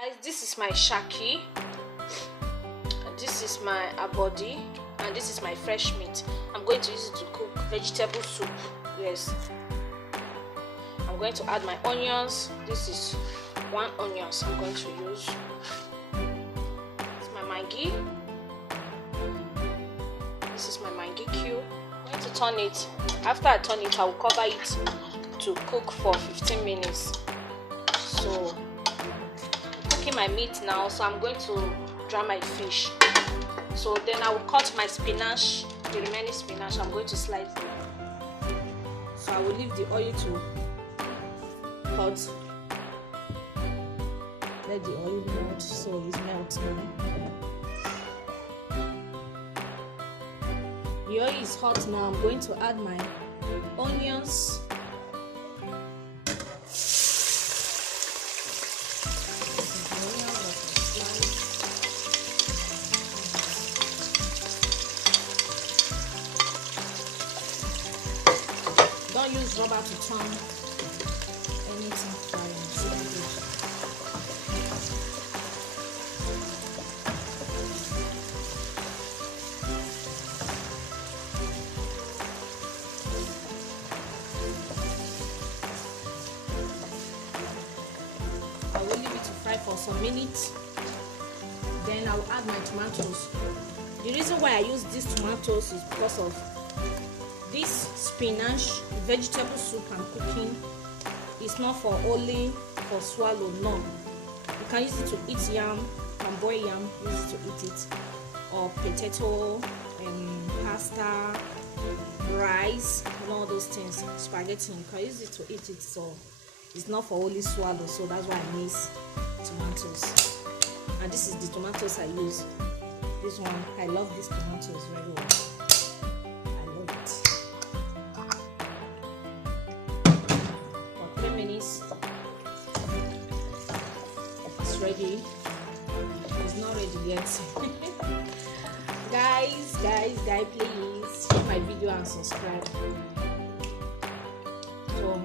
Guys, this is my shaki, this is my abodi, and this is my fresh meat. I'm going to use it to cook vegetable soup. Yes, I'm going to add my onions. This is 1 onion I'm going to use. It's my Maggi. This is my Maggi cube. I'm going to turn it. After I turn it, I will cover it to cook for 15 minutes. So cooking my meat now, so I'm going to dry my fish. So then I will cut my spinach, the remaining spinach I'm going to slice it. So I will leave the oil to hot. Let the oil melt, so it's melting. The oil is hot now. I'm going to add my onions. Don't use rubber to turn anything frying. I will leave it to fry for some minutes. Then I will add my tomatoes. The reason why I use these tomatoes is because of this spinach vegetable soup I'm cooking is not for only for swallow. No, you can use it to eat yam, you can boil yam, use it to eat it, or potato, pasta, rice, and all those things, spaghetti. You can use it to eat it. So it's not for only swallow. So that's why I miss tomatoes. And this is the tomatoes I use. This one, I love these tomatoes very well. It's ready. It's not ready yet. guys, please share my video and subscribe. So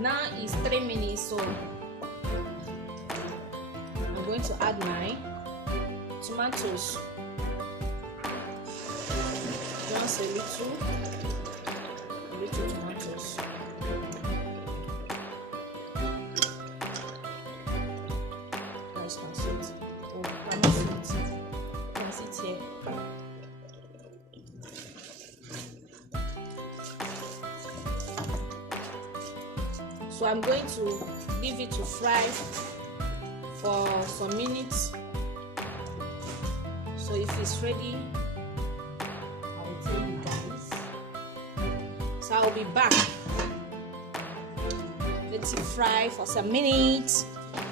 now it's 3 minutes, so I'm going to add my tomatoes. Just a little tomatoes. Guys can see it. Oh, can you see it? You can see it here. So I'm going to leave it to fry for some minutes. So if it's ready, I will tell you guys. So I'll be back. Let it fry for some minutes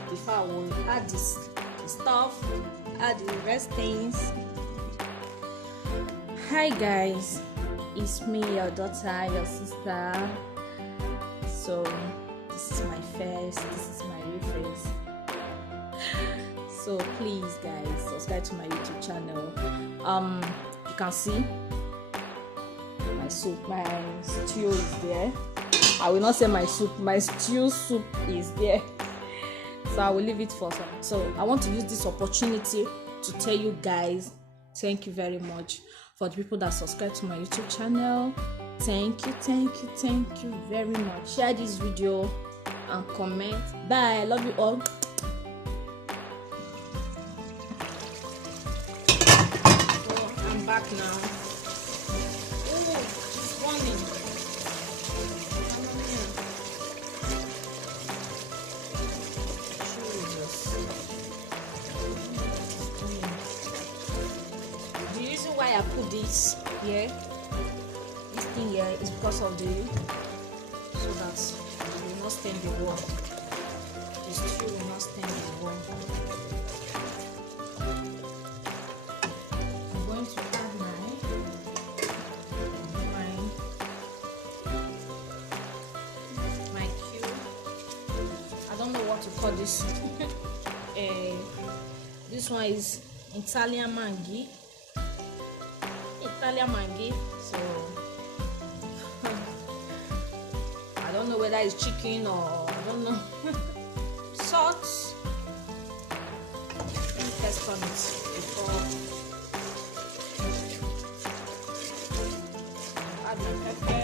before I will add the stuff, add the rest things. Hi guys, it's me, your daughter, your sister. So this is my face, this is my real face. So please guys, subscribe to my YouTube channel. You can see my soup, my stew is there. I will not say my soup, my stew soup is there. So I will leave it for some. So I want to use this opportunity to tell you guys, thank you very much for the people that subscribe to my YouTube channel. Thank you very much. Share this video and comment. Bye, I love you all. So I'm back now. Oh, it's running. The reason why I put this here, this thing here, is because of the, so that it will not stain the wall. The stew will not stain the wall. I'm going to add my cube. I don't know what to call this. This one is Italian Maggi. So don't know whether it's chicken or I don't know. Salt. Let me test on it before add my pepper.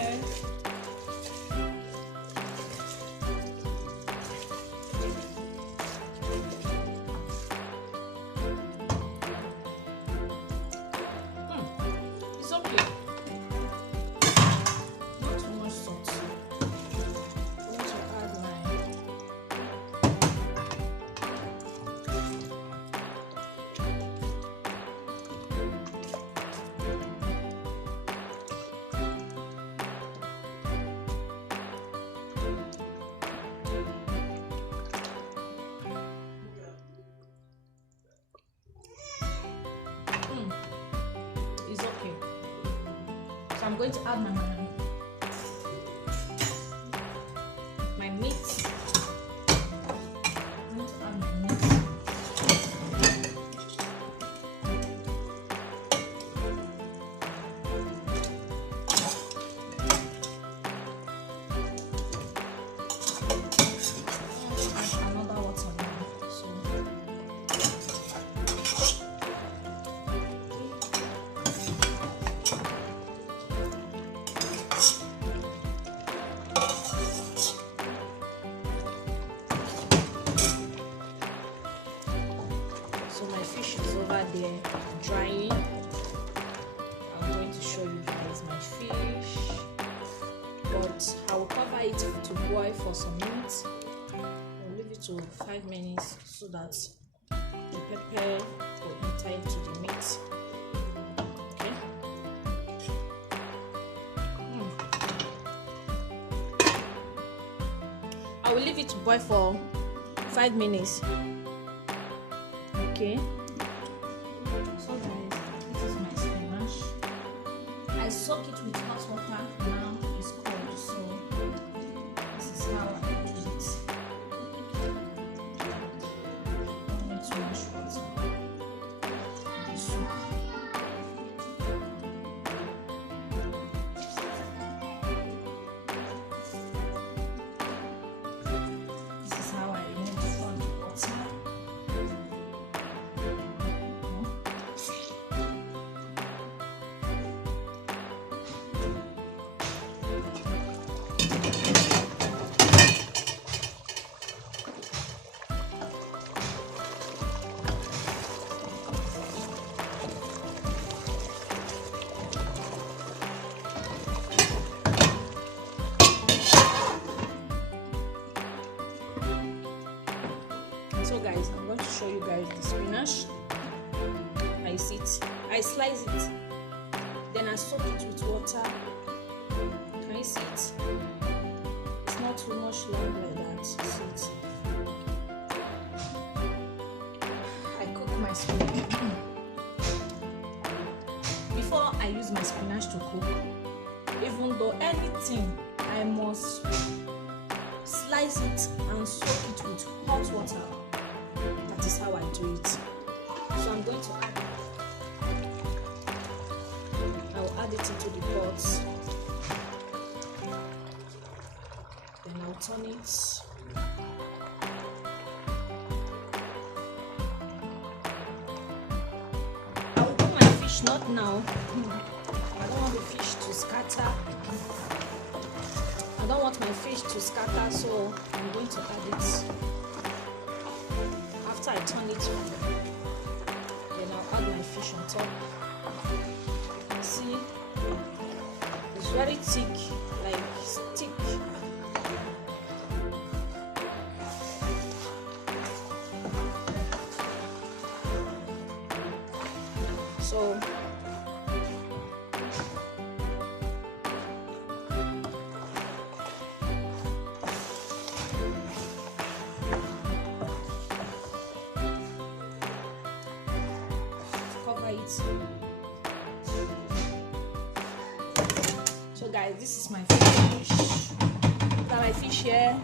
It's okay. Not too much salt. I'm going to add my it's okay. So I'm going to add my meat. I'm going to add my meat. Add another water now. So my fish is over there drying. I'm going to show you guys my fish, but I will cover it to boil for some minutes. I'll leave it to 5 minutes so that the pepper will enter into the meat. Okay. I will leave it to boil for 5 minutes. Okay, so guys, this is my spinach. I soak it with hot water. Now it's cold, so this is how I do it. Don't need too much water. The soup. This is how I remove from the water. So guys, I'm going to show you guys the spinach. I slice it, then I soak it with water. Can you see it? It's not too much long like that. See it? I cook my spinach. Before I use my spinach to cook, even though anything, I must slice it and soak it with hot water. That is how I do it. So I'm going to add it into the pot. Then I'll turn it. I will put my fish not now. I don't want the fish to scatter. I don't want my fish to scatter, so I'm going to add it after I turn it on. Then I'll add my fish on top. See, it's very thick, like stick. So cover it. So guys, this is my fish. Look at my fish here.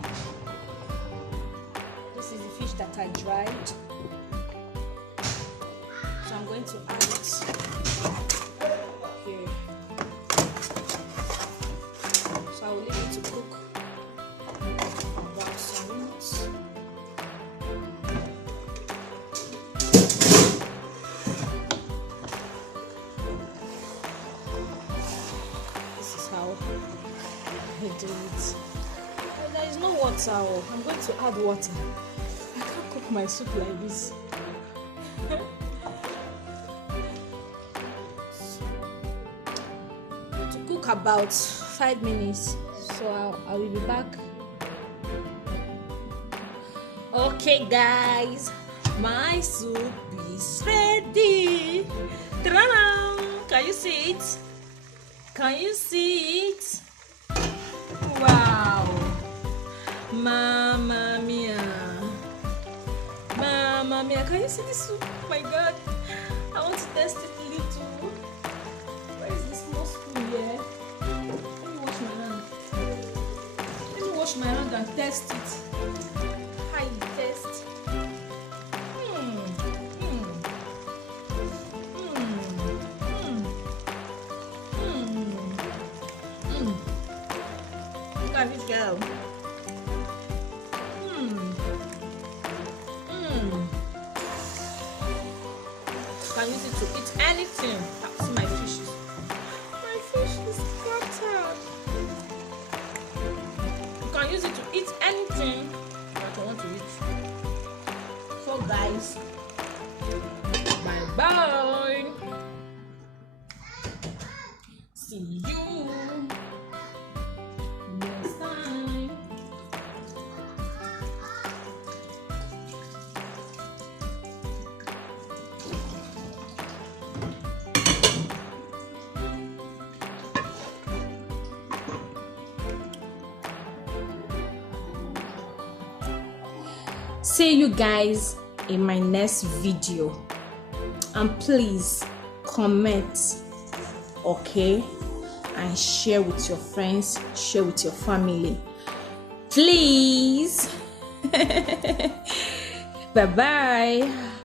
This is the fish that I dried. So I'm going to add it here. So I will leave it to cook do it. There is no water. Oh. I'm going to add water. I can't cook my soup like this. To cook about 5 minutes. So I will be back. Okay, guys, my soup is ready. Ta-da! Can you see it? Can you see it? Wow! Mamma mia! Mamma mia! Can you see this soup? Oh my God! I want to test it a little. Where is the small spoon here? Let me wash my hand. Let me wash my hand and test it. Hi, test. Look at this girl. You can use it to eat anything. See my fish. My fish is scattered. You can use it to eat anything that you want to eat. So guys, bye bye. See you next time. See you guys in my next video, and please comment, okay, and share with your friends, share with your family, please. Bye bye.